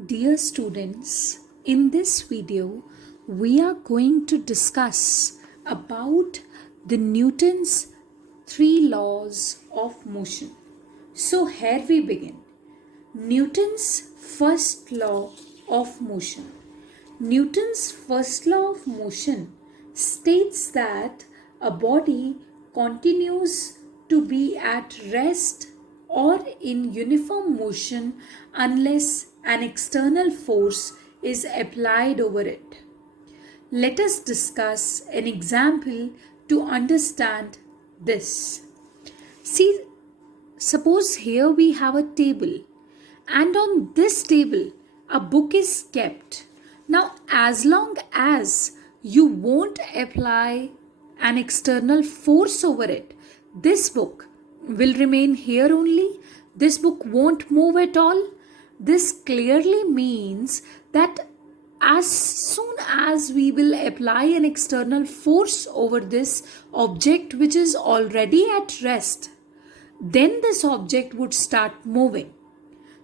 Dear students, in this video, we are going to discuss about the Newton's three laws of motion. So here we begin. Newton's first law of motion. Newton's first law of motion states that a body continues to be at rest or in uniform motion unless an external force is applied over it. Let us discuss an example to understand this. See, suppose here we have a table, and on this table a book is kept. Now, as long as you won't apply an external force over it, this book will remain here only. This book won't move at all. This clearly means that as soon as we will apply an external force over this object which is already at rest, then this object would start moving.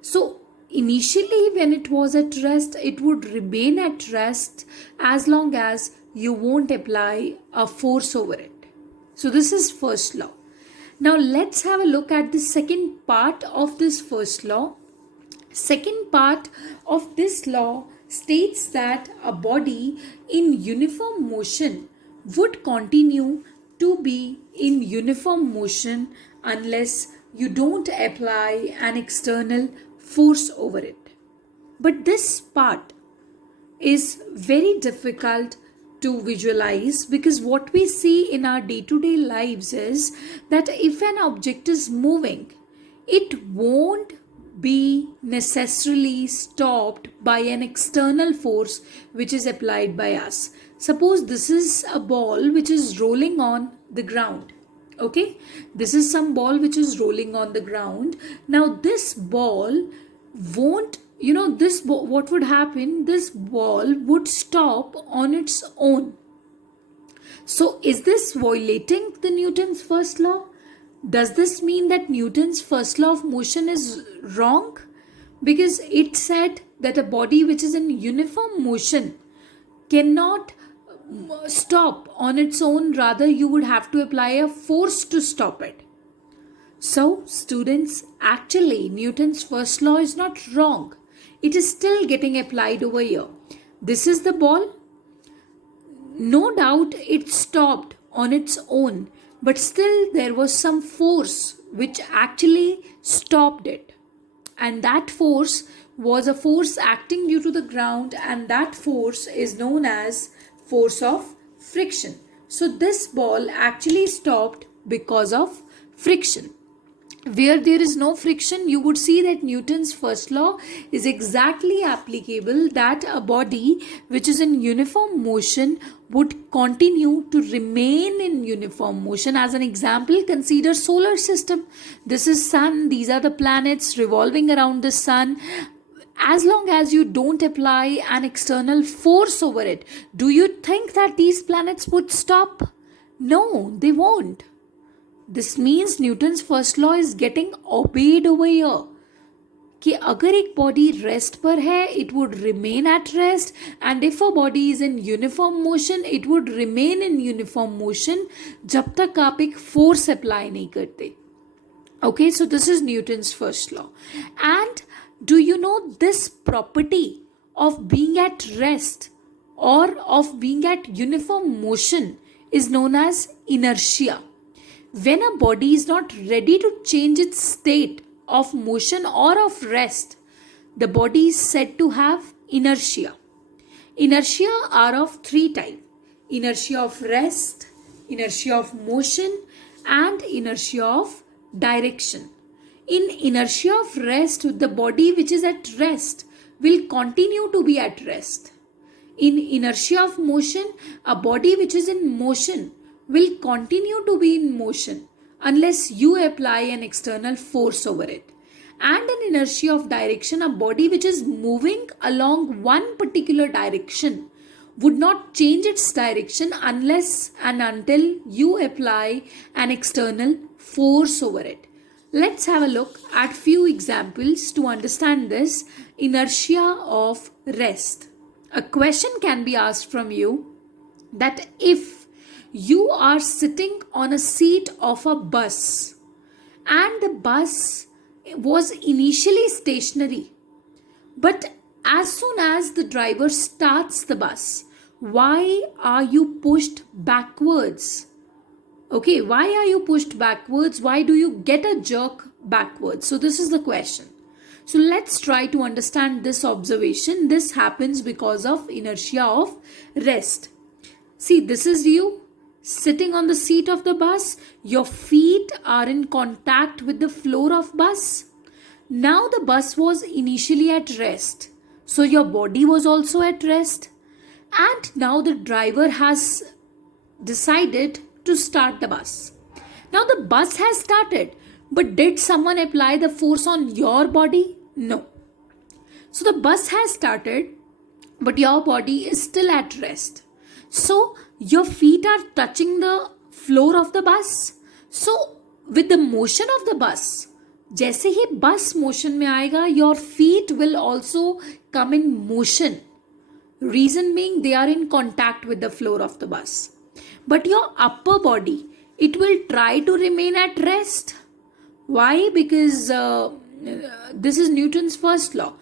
So initially when it was at rest, it would remain at rest as long as you won't apply a force over it. So this is first law. Now let's have a look at the second part of this first law. Second part of this law states that a body in uniform motion would continue to be in uniform motion unless you don't apply an external force over it. But this part is very difficult to visualize because what we see in our day-to-day lives is that if an object is moving, it won't be necessarily stopped by an external force which is applied by us. Suppose this is a ball which is rolling on the ground. Okay, this is some ball which is rolling on the ground. Now this ball won't, what would happen? This ball would stop on its own. So is this violating the Newton's first law? Does this mean that Newton's first law of motion is wrong? Because it said that a body which is in uniform motion cannot stop on its own, rather you would have to apply a force to stop it. So students, actually Newton's first law is not wrong. It is still getting applied over here. This is the ball. No doubt it stopped on its own, but still there was some force which actually stopped it. And that force was a force acting due to the ground, and that force is known as force of friction. So this ball actually stopped because of friction. Where there is no friction, you would see that Newton's first law is exactly applicable, that a body which is in uniform motion would continue to remain in uniform motion. As an example, consider solar system. This is sun, these are the planets revolving around the sun. As long as you don't apply an external force over it, do you think that these planets would stop? No, they won't. This means Newton's first law is getting obeyed over here. कि अगर एक body rest पर है, it would remain at rest, and if a body is in uniform motion, it would remain in uniform motion जब तक आप एक force apply नहीं करते. Okay, so this is Newton's first law. And do you know this property of being at rest or of being at uniform motion is known as inertia. When a body is not ready to change its state of motion or of rest, the body is said to have inertia. Inertia are of three types: inertia of rest, inertia of motion, and inertia of direction. In inertia of rest, the body which is at rest will continue to be at rest. In inertia of motion, a body which is in motion will continue to be in motion unless you apply an external force over it. And in inertia of direction, a body which is moving along one particular direction would not change its direction unless and until you apply an external force over it. Let's have a look at few examples to understand this inertia of rest. A question can be asked from you that if you are sitting on a seat of a bus and the bus was initially stationary, but as soon as the driver starts the bus, why are you pushed backwards? Okay, why are you pushed backwards? Why do you get a jerk backwards? So this is the question. So let's try to understand this observation. This happens because of inertia of rest. See, this is you sitting on the seat of the bus. Your feet are in contact with the floor of bus. Now the bus was initially at rest. So your body was also at rest. And now the driver has decided to start the bus. Now the bus has started, but did someone apply the force on your body? No. So the bus has started, but your body is still at rest. So your feet are touching the floor of the bus. So with the motion of the bus, जैसे ही bus motion में आएगा, your feet will also come in motion. Reason being, they are in contact with the floor of the bus. But your upper body, it will try to remain at rest. Why? Because this is Newton's first law.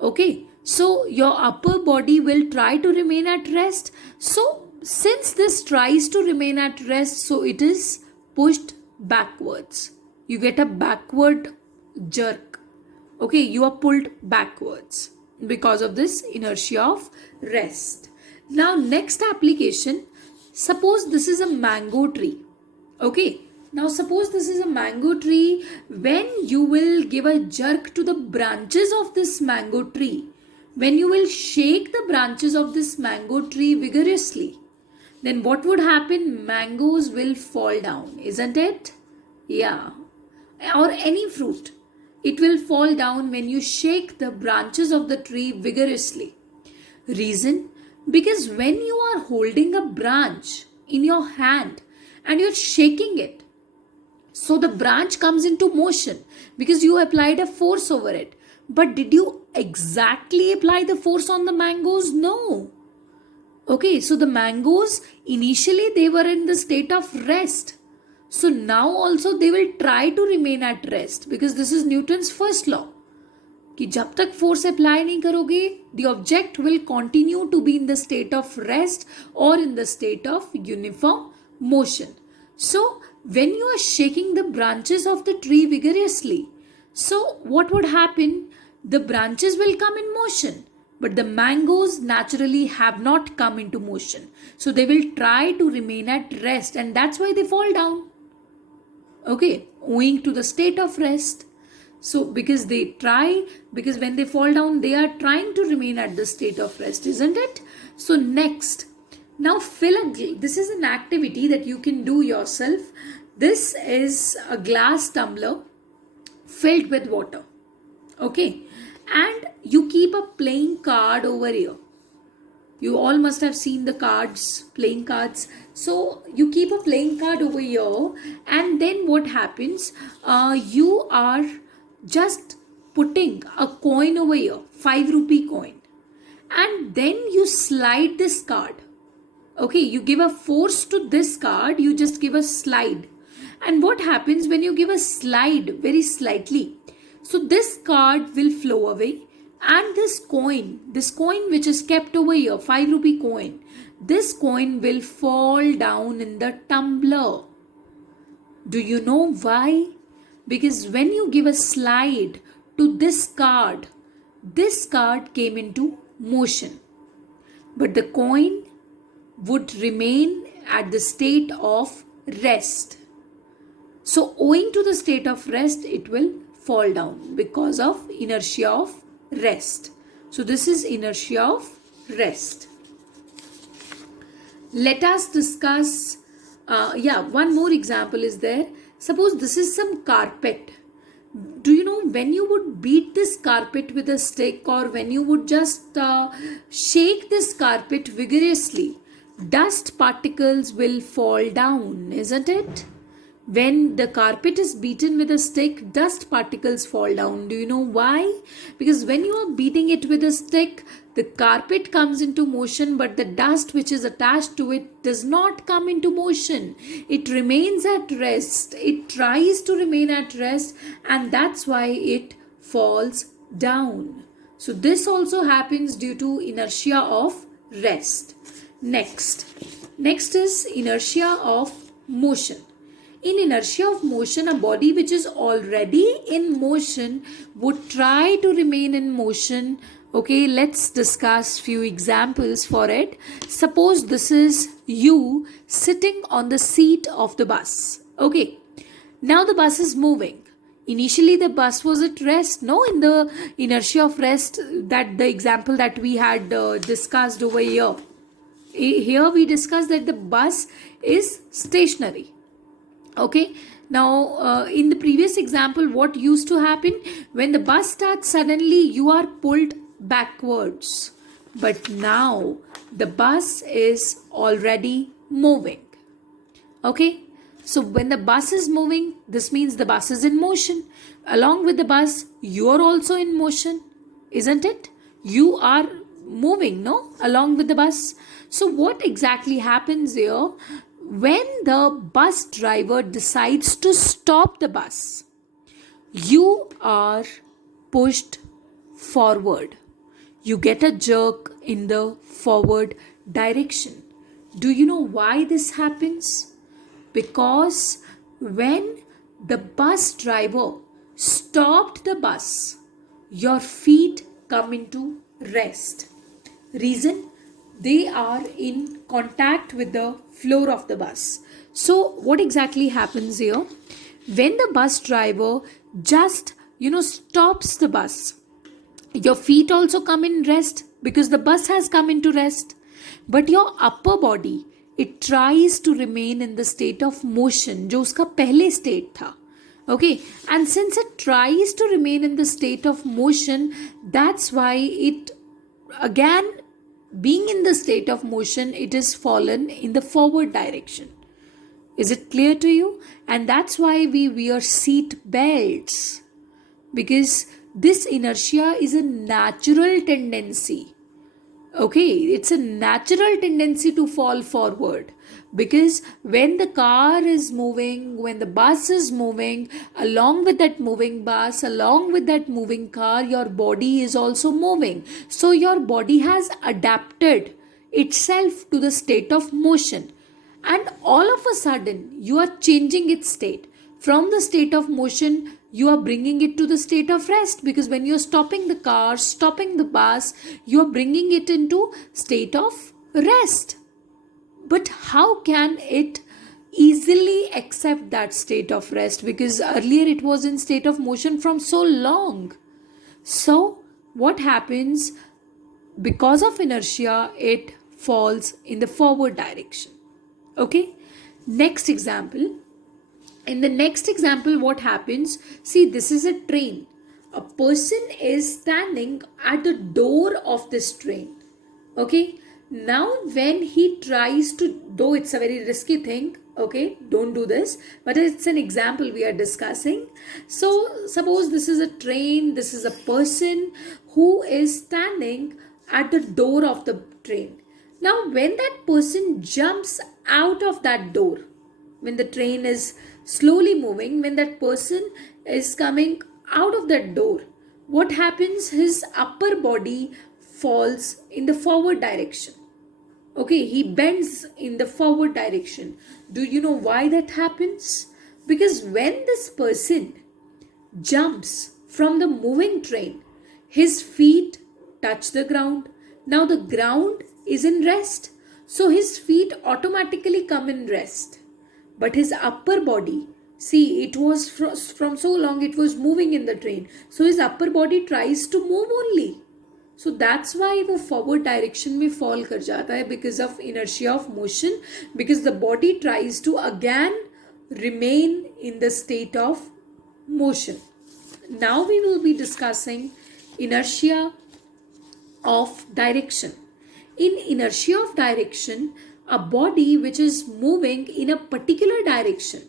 Okay, so your upper body will try to remain at rest. So since this tries to remain at rest, so it is pushed backwards. You get a backward jerk. Okay, you are pulled backwards because of this inertia of rest. Now next application, suppose this is a mango tree. Okay, now suppose this is a mango tree. When you will give a jerk to the branches of this mango tree, when you will shake the branches of this mango tree vigorously, then what would happen? Mangoes will fall down, isn't it? Yeah, or any fruit. It will fall down when you shake the branches of the tree vigorously. Reason? Because when you are holding a branch in your hand and you're shaking it, so the branch comes into motion because you applied a force over it. But did you exactly apply the force on the mangoes? No. Okay, so the mangoes, initially they were in the state of rest. So now also they will try to remain at rest because this is Newton's first law. कि जब तक force apply नहीं करोगे, the object will continue to be in the state of rest or in the state of uniform motion. So when you are shaking the branches of the tree vigorously, so what would happen? The branches will come in motion, but the mangoes naturally have not come into motion. So they will try to remain at rest, and that's why they fall down. Okay, owing to the state of rest. So because when they fall down, they are trying to remain at the state of rest, isn't it? So next, now this is an activity that you can do yourself. This is a glass tumbler filled with water. Okay, and you keep a playing card over here. You all must have seen the playing cards. So you keep a playing card over here, and then what happens? You are just putting a coin over here, 5 rupee coin, and then you slide this card. Okay, you give a force to this card, you just give a slide. And what happens when you give a slide very slightly? So this card will flow away, and this coin which is kept over here, 5 rupee coin, this coin will fall down in the tumbler. Do you know why? Because when you give a slide to this card came into motion. But the coin would remain at the state of rest. So owing to the state of rest, it will fall down because of inertia of rest. So this is inertia of rest. Let us discuss, one more example is there. Suppose this is some carpet. Do you know when you would beat this carpet with a stick, or when you would just shake this carpet vigorously, dust particles will fall down, isn't it? When the carpet is beaten with a stick, dust particles fall down. Do you know why? Because when you are beating it with a stick, the carpet comes into motion, but the dust which is attached to it does not come into motion. It remains at rest. It tries to remain at rest, and that's why it falls down. So this also happens due to inertia of rest. Next is inertia of motion. In inertia of motion, a body which is already in motion would try to remain in motion. Okay, let's discuss few examples for it. Suppose this is you sitting on the seat of the bus. Okay, now the bus is moving. Initially the bus was at rest. No, in the inertia of rest, that the example that we had discussed over here. Here we discussed that the bus is stationary. Okay, now in the previous example, what used to happen? When the bus starts, suddenly you are pulled backwards. But now the bus is already moving. Okay, so when the bus is moving, this means the bus is in motion. Along with the bus, you are also in motion, isn't it? You are moving, no? Along with the bus. So what exactly happens here? When the bus driver decides to stop the bus, you are pushed forward. You get a jerk in the forward direction. Do you know why this happens? Because when the bus driver stopped the bus, your feet come into rest. Reason? They are in contact with the floor of the bus. So what exactly happens here? When the bus driver just stops the bus, your feet also come in rest because the bus has come into rest. But your upper body, it tries to remain in the state of motion, जो उसका पहले state था. Okay, and since it tries to remain in the state of motion, that's why it again, being in the state of motion, it is fallen in the forward direction. Is it clear to you? And that's why we wear seat belts, because this inertia is a natural tendency. Okay, it's a natural tendency to fall forward, because when the car is moving, when the bus is moving, along with that moving bus, along with that moving car, your body is also moving. So your body has adapted itself to the state of motion, and all of a sudden you are changing its state. From the state of motion, you are bringing it to the state of rest, because when you're stopping the car, stopping the bus, you are bringing it into state of rest. But how can it easily accept that state of rest? Because earlier it was in state of motion from so long. So what happens? Because of inertia, it falls in the forward direction. Okay, next example. In the next example, what happens? See, this is a train. A person is standing at the door of this train. Okay, now when he tries to, though it's a very risky thing, okay, don't do this, but it's an example we are discussing. So suppose this is a train, this is a person who is standing at the door of the train. Now when that person jumps out of that door, when the train is slowly moving, when that person is coming out of that door, what happens? His upper body falls in the forward direction. Okay, he bends in the forward direction. Do you know why that happens? Because when this person jumps from the moving train, his feet touch the ground. Now the ground is in rest, so his feet automatically come in rest. But his upper body, see, it was from so long it was moving in the train, so his upper body tries to move only. So that's why वो forward direction में fall कर जाता है, because of inertia of motion, because the body tries to again remain in the state of motion. Now we will be discussing inertia of direction. In inertia of direction, a body which is moving in a particular direction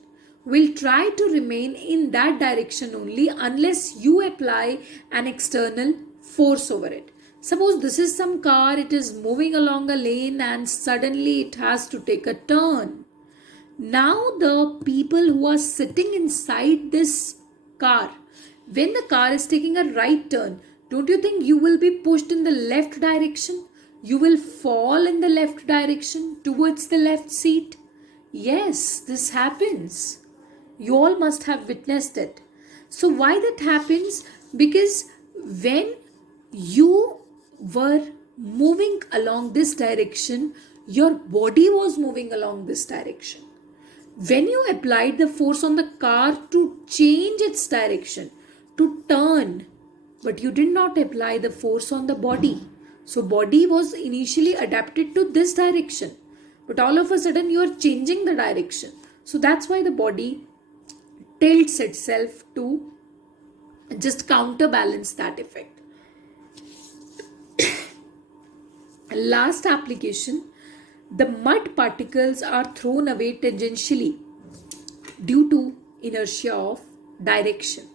will try to remain in that direction only unless you apply an external force over it. Suppose this is some car, it is moving along a lane and suddenly it has to take a turn. Now the people who are sitting inside this car, when the car is taking a right turn, don't you think you will be pushed in the left direction? You will fall in the left direction towards the left seat? Yes, this happens. You all must have witnessed it. So why that happens? Because when you were moving along this direction, your body was moving along this direction. When you applied the force on the car to change its direction, to turn, but you did not apply the force on the body. So body was initially adapted to this direction, but all of a sudden you are changing the direction. So that's why the body tilts itself to just counterbalance that effect. Last application, the mud particles are thrown away tangentially due to inertia of direction.